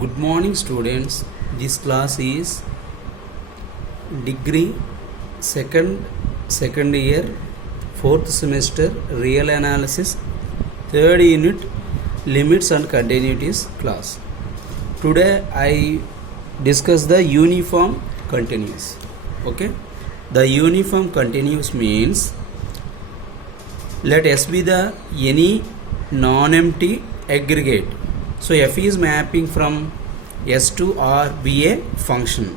Good morning, students. This class is degree second year, fourth semester, real analysis, third unit, limits and continuities class. Today I discuss the uniform continuous. Okay, the uniform continuous means let S be the any non-empty aggregate. So f is mapping from S to R be a function.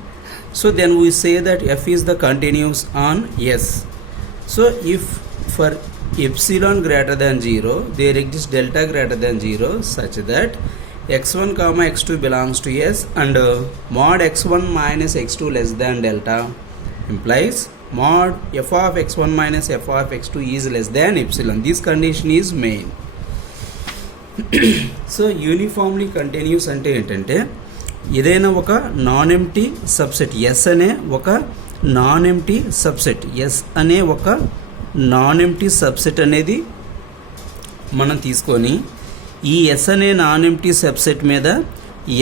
So then we say that f is the continuous on S. So if for epsilon greater than 0 there exists delta greater than 0 such that x1 comma x2 belongs to S and mod x1 minus x2 less than delta implies mod f of x1 minus f of x2 is less than epsilon. This condition is main. So uniformly continuous అంటే ఏంటంటే ఏదైనా ఒక non empty subset yes అనే ఒక non empty subset yes అనే ఒక non empty subset అనేది మనం తీసుకొని ఈ ఎస్ అనే నాన్ ఎంప్టీ సబ్సెట్ మీద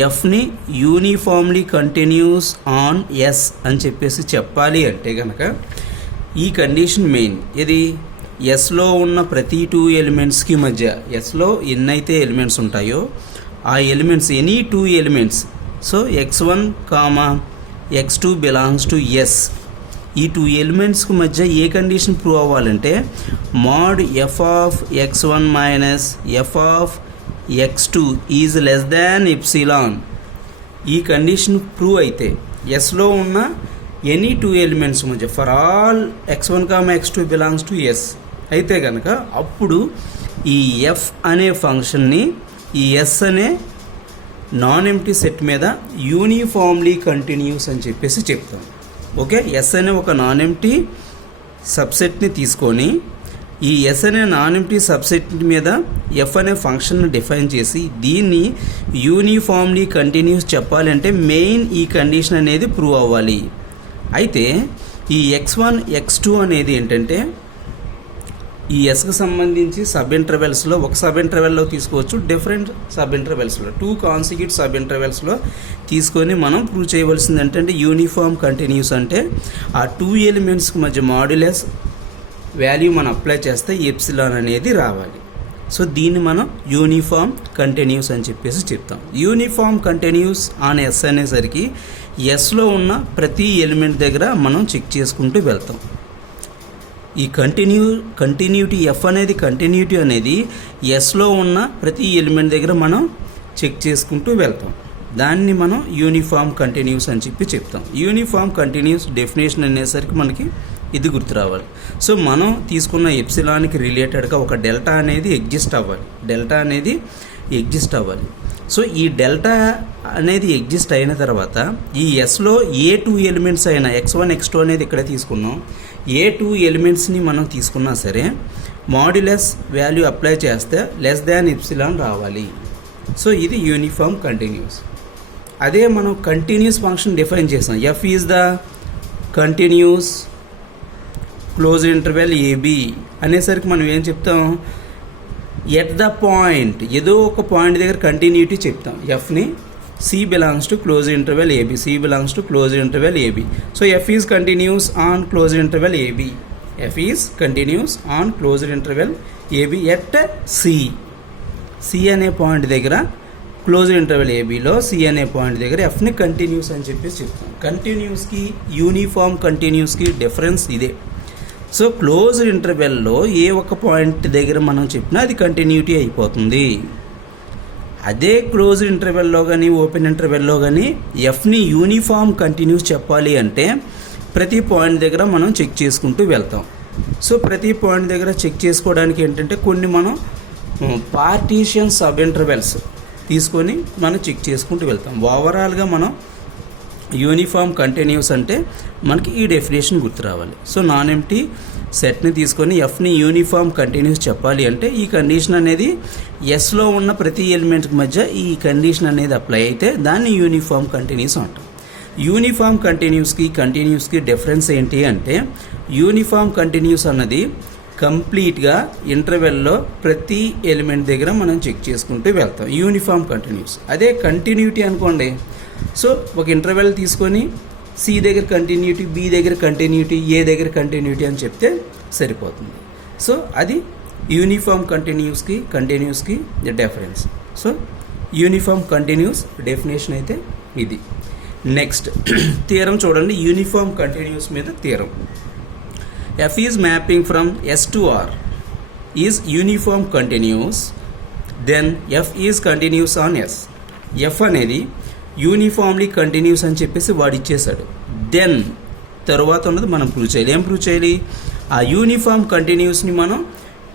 ఎఫ్ని యూనిఫామ్లీ కంటిన్యూస్ ఆన్ ఎస్ అని చెప్పేసి చెప్పాలి అంటే కనుక ఈ కండిషన్ మెయిన్. ఇది ఎస్లో ఉన్న ప్రతి టూ ఎలిమెంట్స్కి మధ్య ఎస్లో ఎన్నైతే ఎలిమెంట్స్ ఉంటాయో ఆ elements any two elements so x1 comma x2 belongs to S ఈ టూ ఎలిమెంట్స్కి మధ్య ఏ కండిషన్ ప్రూవ్ అవ్వాలంటే mod f of x1 minus f of x2 is less than epsilon. ఈ కండిషన్ ప్రూవ్ అయితే ఎస్లో ఉన్న ఎనీ టూ ఎలిమెంట్స్ మధ్య for all x1 comma x2 belongs to S అయితే కనుక అప్పుడు ఈ ఎఫ్ అనే ఫంక్షన్ని ఈ ఎస్ అనే నాన్ ఎంప్టీ సెట్ మీద యూనిఫామ్లీ కంటిన్యూస్ అని చెప్పేసి చెప్తాం. ఓకే, ఎస్ అనే ఒక నాన్ ఎంప్టీ సబ్సెట్ని తీసుకొని ఈ ఎస్ అనే నాన్ ఎంప్టీ సబ్సెట్ మీద ఎఫ్ అనే ఫంక్షన్ని డిఫైన్ చేసి దీన్ని యూనిఫామ్లీ కంటిన్యూస్ చెప్పాలంటే మెయిన్ ఈ కండిషన్ అనేది ప్రూవ్ అవ్వాలి. అయితే ఈ x1 x2 అనేది ఏంటంటే ఈ ఎస్కి సంబంధించి సబ్ ఇంటర్వెల్స్లో ఒక సబ్ ఇంటర్వెల్లో తీసుకోవచ్చు, డిఫరెంట్ సబ్ ఇంటర్వెల్స్లో 2 కాన్సిక్యూటివ్ సబ్ ఇంటర్వెల్స్లో తీసుకొని మనం ప్రూవ్ చేయవలసింది ఏంటంటే యూనిఫామ్ కంటిన్యూస్ అంటే ఆ టూ ఎలిమెంట్స్కి మధ్య మాడ్యులస్ వాల్యూ మనం అప్లై చేస్తే ఎప్సిలాన్ అనేది రావాలి. సో దీన్ని మనం యూనిఫామ్ కంటిన్యూస్ అని చెప్పేసి చెప్తాం. యూనిఫామ్ కంటిన్యూస్ ఆన్ ఎస్ అనేసరికి ఎస్లో ఉన్న ప్రతి ఎలిమెంట్ దగ్గర మనం చెక్ చేసుకుంటూ వెళ్తాం. ఈ కంటిన్యూటీ ఎఫ్ అనేది కంటిన్యూటీ అనేది ఎస్లో ఉన్న ప్రతి ఎలిమెంట్ దగ్గర మనం చెక్ చేసుకుంటూ వెళ్తాం. దాన్ని మనం యూనిఫామ్ కంటిన్యూస్ అని చెప్పి చెప్తాం. యూనిఫామ్ కంటిన్యూస్ డెఫినేషన్ అనేసరికి మనకి ఇది గుర్తు రావాలి. సో మనం తీసుకున్న ఎప్సిలాన్కి రిలేటెడ్గా ఒక డెల్టా అనేది ఎగ్జిస్ట్ అవ్వాలి. సో ఈ డెల్టా అనేది ఎగ్జిస్ట్ అయిన తర్వాత ఈ ఎస్లో ఏ టూ ఎలిమెంట్స్ అయినా x1 x2 అనేది ఇక్కడ తీసుకున్నాం, ఏ టూ ఎలిమెంట్స్ని మనం తీసుకున్నా సరే మాడ్యులస్ వాల్యూ అప్లై చేస్తే లెస్ దాన్ ఎప్సిలాన్ రావాలి. సో ఇది యూనిఫామ్ కంటిన్యూస్. అదే మనం కంటిన్యూస్ ఫంక్షన్ డిఫైన్ చేసాం. F is the continuous close interval AB అనేసరికి మనం ఏం చెప్తాం, ఎట్ ద పాయింట్ ఏదో ఒక పాయింట్ దగ్గర కంటిన్యూటీ చెప్తాం. ఎఫ్ని C belongs to close interval A B, C belongs to close interval A B. So F is continuous on close interval A B, F is continuous on close interval A B at C అనే point దగ్గర close interval ఏబిలో C అనే point దగ్గర ఎఫ్ని continuous అని చెప్పేసి చెప్తాం. కంటిన్యూస్కి యూనిఫామ్ కంటిన్యూస్కి డిఫరెన్స్ ఇదే. సో క్లోజ్ ఇంటర్వెల్లో ఏ ఒక్క పాయింట్ దగ్గర మనం చెప్పినా అది కంటిన్యూటీ అయిపోతుంది. అదే క్లోజ్ ఇంటర్వెల్లో కానీ ఓపెన్ ఇంటర్వెల్లో కానీ ఎఫ్ని యూనిఫామ్ కంటిన్యూస్ చెప్పాలి అంటే ప్రతి పాయింట్ దగ్గర మనం చెక్ చేసుకుంటూ వెళ్తాం. సో ప్రతి పాయింట్ దగ్గర చెక్ చేసుకోవడానికి ఏంటంటే కొన్ని మనం పార్టీషన్ సబ్ ఇంటర్వెల్స్ తీసుకొని మనం చెక్ చేసుకుంటూ వెళ్తాం. ఓవరాల్గా మనం యూనిఫామ్ కంటిన్యూస్ అంటే మనకి ఈ డెఫినేషన్ గుర్తు రావాలి. సో నాన్ ఎంప్టీ సెట్ని తీసుకొని ఎఫ్ని యూనిఫామ్ కంటిన్యూస్ చెప్పాలి అంటే ఈ కండిషన్ అనేది ఎస్లో ఉన్న ప్రతి ఎలిమెంట్కి మధ్య ఈ కండిషన్ అనేది అప్లై అయితే దాన్ని యూనిఫామ్ కంటిన్యూస్ అంటాం. యూనిఫామ్ కంటిన్యూస్కి డిఫరెన్స్ ఏంటి అంటే యూనిఫామ్ కంటిన్యూస్ అన్నది కంప్లీట్గా ఇంటర్వెల్లో ప్రతి ఎలిమెంట్ దగ్గర మనం చెక్ చేసుకుంటూ వెళ్తాం. Uniform continuous. అదే కంటిన్యూటీ అనుకోండి, సో ఒక ఇంటర్వెల్ తీసుకొని సి దగ్గర కంటిన్యూటీ, బి దగ్గర కంటిన్యూటీ, ఏ దగ్గర కంటిన్యూటీ అని చెప్తే సరిపోతుంది. సో అది యూనిఫామ్ కంటిన్యూస్కి difference. So uniform continuous definition అయితే ఇది. నెక్స్ట్ థియరం చూడండి, యూనిఫామ్ కంటిన్యూస్ మీద theorem. F is mapping from S to R is uniform continuous, then F is continuous on S. F అనేది యూనిఫామ్లీ కంటిన్యూస్ అని చెప్పేసి వాడు ఇచ్చేశాడు. దెన్ తర్వాత ఉన్నది మనం ప్రూవ్ చేయాలి. ఏం ప్రూవ్ చేయాలి? ఆ యూనిఫామ్ కంటిన్యూస్ని మనం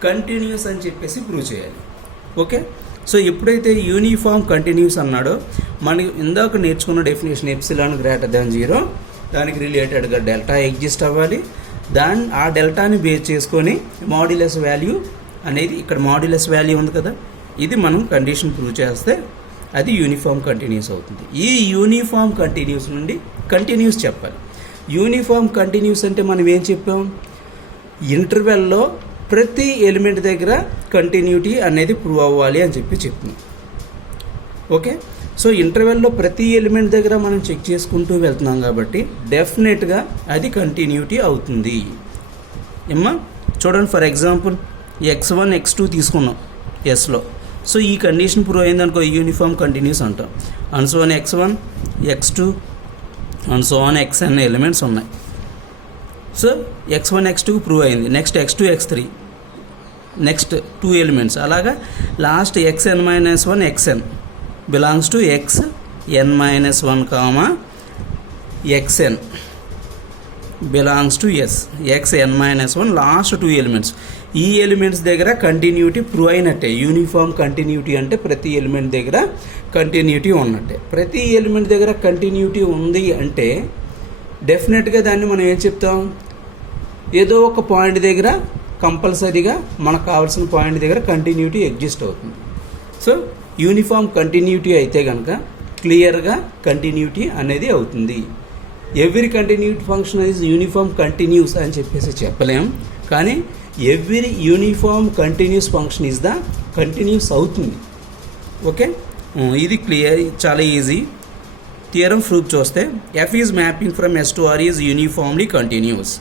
కంటిన్యూస్ అని చెప్పేసి ప్రూవ్ చేయాలి. ఓకే, సో ఎప్పుడైతే యూనిఫామ్ కంటిన్యూస్ అన్నాడో మనకి ఇందాక నేర్చుకున్న డెఫినేషన్ ఎప్సిలాన్ గ్రేటర్ దాన్ 0, దానికి రిలేటెడ్గా డెల్టా ఎగ్జిస్ట్ అవ్వాలి. ఆ డెల్టాని బేస్ చేసుకొని మాడ్యులస్ వాల్యూ అనేది, ఇక్కడ మాడ్యులస్ వాల్యూ ఉంది కదా, ఇది మనం కండిషన్ ప్రూవ్ చేస్తే అది యూనిఫామ్ కంటిన్యూస్ అవుతుంది. ఈ యూనిఫామ్ కంటిన్యూస్ నుండి కంటిన్యూస్ చెప్పాలి. యూనిఫామ్ కంటిన్యూస్ అంటే మనం ఏం చెప్పాం? ఇంటర్వెల్లో ప్రతి ఎలిమెంట్ దగ్గర కంటిన్యూటీ అనేది ప్రూవ్ అవ్వాలి అని చెప్తున్నాం. ఓకే, సో ఇంటర్వెల్లో ప్రతి ఎలిమెంట్ దగ్గర మనం చెక్ చేసుకుంటూ వెళ్తున్నాం కాబట్టి డెఫినెట్గా అది కంటిన్యూటీ అవుతుంది. ఏమ్మా చూడండి, ఫర్ ఎగ్జాంపుల్ x1 x2 తీసుకున్నాం ఎస్లో. సో ఈ కండిషన్ ప్రూవ్ అయిందనుకో యూనిఫామ్ కంటిన్యూస్ అంటాం. And so on x1 x2 and so on xn elements ఉన్నాయి. సో x1 x2 ప్రూవ్ అయింది. Next x2 x3, next 2 elements, అలాగా last xn-1 xn belongs to xn-1 comma xn belongs to S. xn-1 last 2 elements. ఈ elements దగ్గర continuity prove అయినట్టే. Uniform continuity అంటే ప్రతి element దగ్గర continuity ఉన్నట్టే. ప్రతి ఎలిమెంట్ దగ్గర కంటిన్యూటీ ఉంది అంటే డెఫినెట్గా దాన్ని మనం ఏం చెప్తాం? ఏదో ఒక పాయింట్ దగ్గర కంపల్సరీగా మనకు కావాల్సిన పాయింట్ దగ్గర కంటిన్యూటీ ఎగ్జిస్ట్ అవుతుంది. సో యూనిఫామ్ కంటిన్యూటీ అయితే కనుక క్లియర్గా కంటిన్యూటీ అనేది అవుతుంది. Every continuity function is uniform continuous అని చెప్పేసి చెప్పలేం, కానీ every uniform continuous function is the continuous అవుతుంది. ఓకే, ఇది క్లియర్, చాలా ఈజీ. థియరం ప్రూఫ్ చూస్తే f is mapping from S to R is uniformly continuous.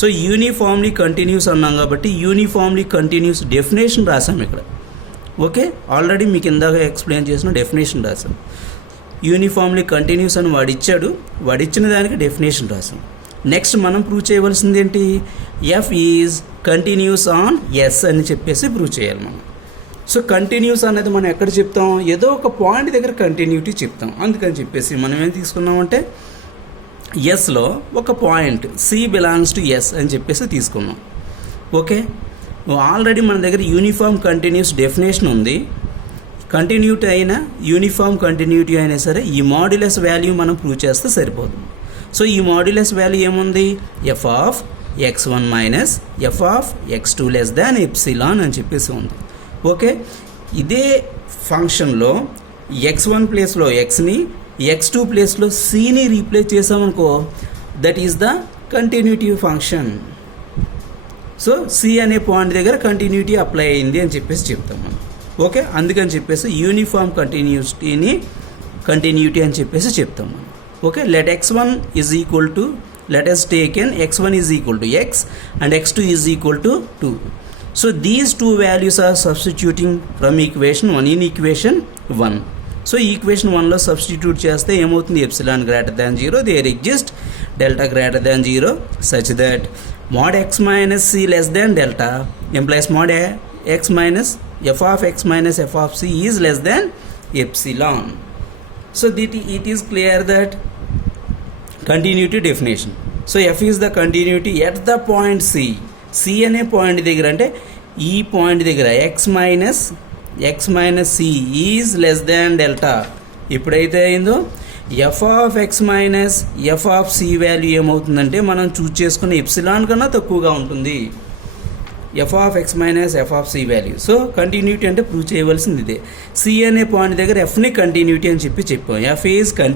So uniformly continuous అన్నాం కాబట్టి యూనిఫామ్లీ కంటిన్యూస్ డెఫినేషన్ రాసాం ఇక్కడ. ఓకే, ఆల్రెడీ మీకు ఇందాక ఎక్స్ప్లెయిన్ చేసిన డెఫినేషన్ రాసాం. యూనిఫామ్లీ కంటిన్యూస్ అని వాడిచ్చిన దానికి డెఫినేషన్ రాసాం. నెక్స్ట్ మనం ప్రూవ్ చేయవలసింది ఏంటి? F is continuous on S అని చెప్పేసి ప్రూవ్ చేయాలి మనం. సో కంటిన్యూస్ అనేది మనం ఎక్కడ చెప్తాం? ఏదో ఒక పాయింట్ దగ్గర కంటిన్యూటీ చెప్తాం. అందుకని చెప్పేసి మనం ఏం తీసుకున్నామంటే ఎస్లో ఒక point C belongs to S అని చెప్పేసి తీసుకున్నాం. ఓకే, ఆల్రెడీ మన దగ్గర యూనిఫామ్ కంటిన్యూస్ డెఫినేషన్ ఉంది. కంటిన్యూటీ అయినా యూనిఫామ్ కంటిన్యూటీ అయినా సరే ఈ మాడ్యులస్ వాల్యూ మనం ప్రూవ్ చేస్తే సరిపోతుంది. సో ఈ మాడ్యులస్ వాల్యూ ఏముంది? F of x1 minus f of x2 less than epsilon అని చెప్పేసి ఉంది. ఓకే, ఇదే ఫంక్షన్లో x1 ప్లేస్లో xని, x2 ప్లేస్లో cని రీప్లేస్ చేసామనుకో, that is the continuity function. So C అనే పాయింట్ దగ్గర కంటిన్యూటీ అప్లై అయింది అని చెప్పేసి చెప్తాం మనం. ఓకే, అందుకని చెప్పేసి యూనిఫామ్ కంటిన్యూటీ అని చెప్పేసి చెప్తాం మనం. Okay, let x1 is equal to, let us take in x1 is equal to x and x2 is equal to 2. So these two values are substituting from equation 1 in equation 1. So equation 1లో substitute చేస్తే ఏమవుతుంది? Epsilon greater than 0, there exist delta greater than 0 such that mod x minus c less than delta implies mod x minus f of x minus f of c is less than epsilon. So it is clear that continuity definition. So f is the continuity at the point c. c అనే point దగ్గర అంటే ఈ point దగ్గర x minus c is less than delta. ఎప్పుడైతే అయిందో f of x minus f of c value ఏమవుతుందంటే మనం choose చేసుకున్న ఎప్సిలాన్ కన్నా తక్కువగా ఉంటుంది. F of x minus f of C value. So continuity అంటే ప్రూవ్ చేయవలసింది ఇదే. సి అనే పాయింట్ దగ్గర ఎఫ్ని కంటిన్యూటీ అని చెప్పాం. F is